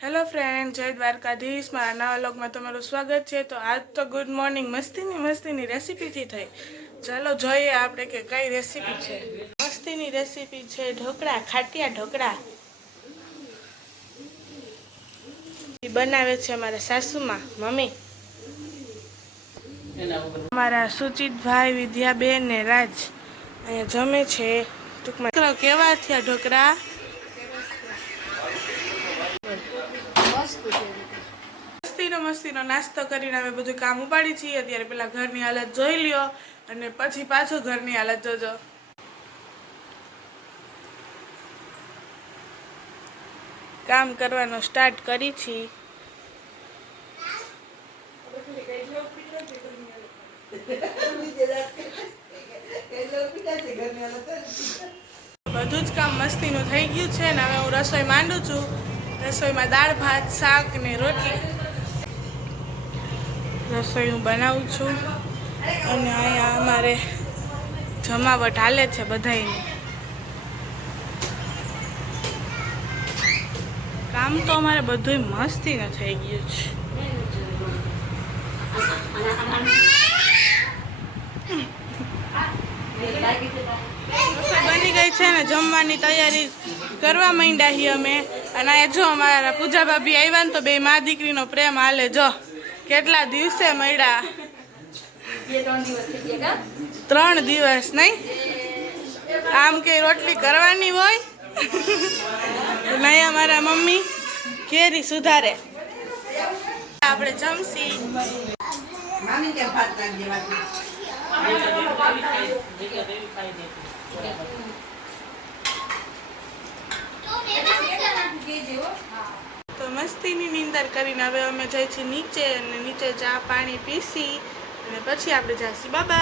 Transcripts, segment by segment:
Hello friend, जय द्वारकाधीश। मारा नवा व्लॉग में तमारुं स्वागत है। तो आज तो गुड मॉर्निंग मस्तीनी रेसिपी थी थई। चलो जोईए आपणे के कई रेसिपी है। मस्तीनी रेसिपी है ढोकळा, खाटिया ढोकळा बनावे छे अमारा सासूमा मम्मी। अमारा सुचित भाई, विद्याबेन ने राज अहींया जमे छे। टूंकमां केवा थया ढोकळा? मस्तीनो नास्तो करीने અમે બધું કામ ઉપાડી છીએ। અત્યારે પેલા ઘરની હાલત જોઈ લ્યો અને પછી પાછો ઘરની હાલત જોજો। કામ કરવાનો સ્ટાર્ટ કરી છી। બધું જ કામ મસ્તીનું થઈ ગયું છે ને હવે હું રસોઈ માંડું છું। રસોઈમાં દાળ ભાત શાક ને રોટલી રસોઈ હું બનાવું છું અને અહીંયા અમારે જમાવટ હાલે છે બધાયની। કામ તો અમારે બધું મસ્તીનું થઈ ગયું છે। બની ગઈ છે ને જમવાની તૈયારી કરવા માંડ્યા છીએ અમે। અને આ જો અમારા પૂજા ભાભી આવ્યા ને તો બે મા દીકરીનો પ્રેમ હાલે। જો કેટલા દિવસે મળ્યા, 3 દિવસ नहीं? आम के रोटली करवानी होय नहीं हमारा मम्मी केरी सुधारे। आपणे जमसी तो मस्तीनी नींदर करीने हवे अमे जाई छी नीचे अने नीचे चा पाणी पीसी अने पछी आपणे जासी बाबा।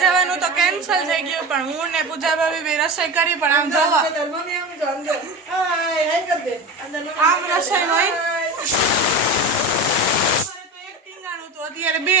जवानुं तो केन्सल थई गयुं पण हुं ने पूजा भाभी बे रसोई करी पण आम जोवा आम रसोई होय तो एक टींगाणुं तो अत्यारे 2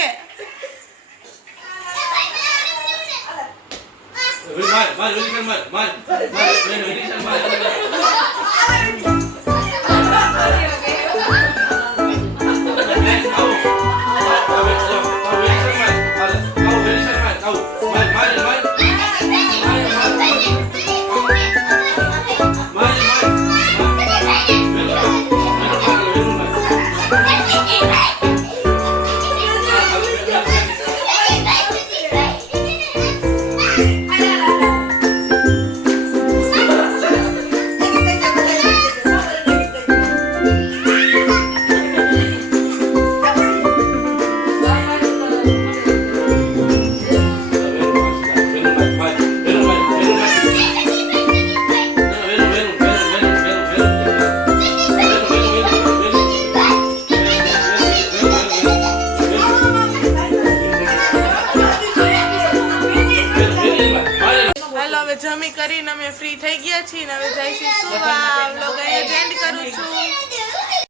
जमी करीने अमे फ्री थई गया छीए। हवे जाईशी सुवा। व्लॉग अहींया एंड करूं छुं।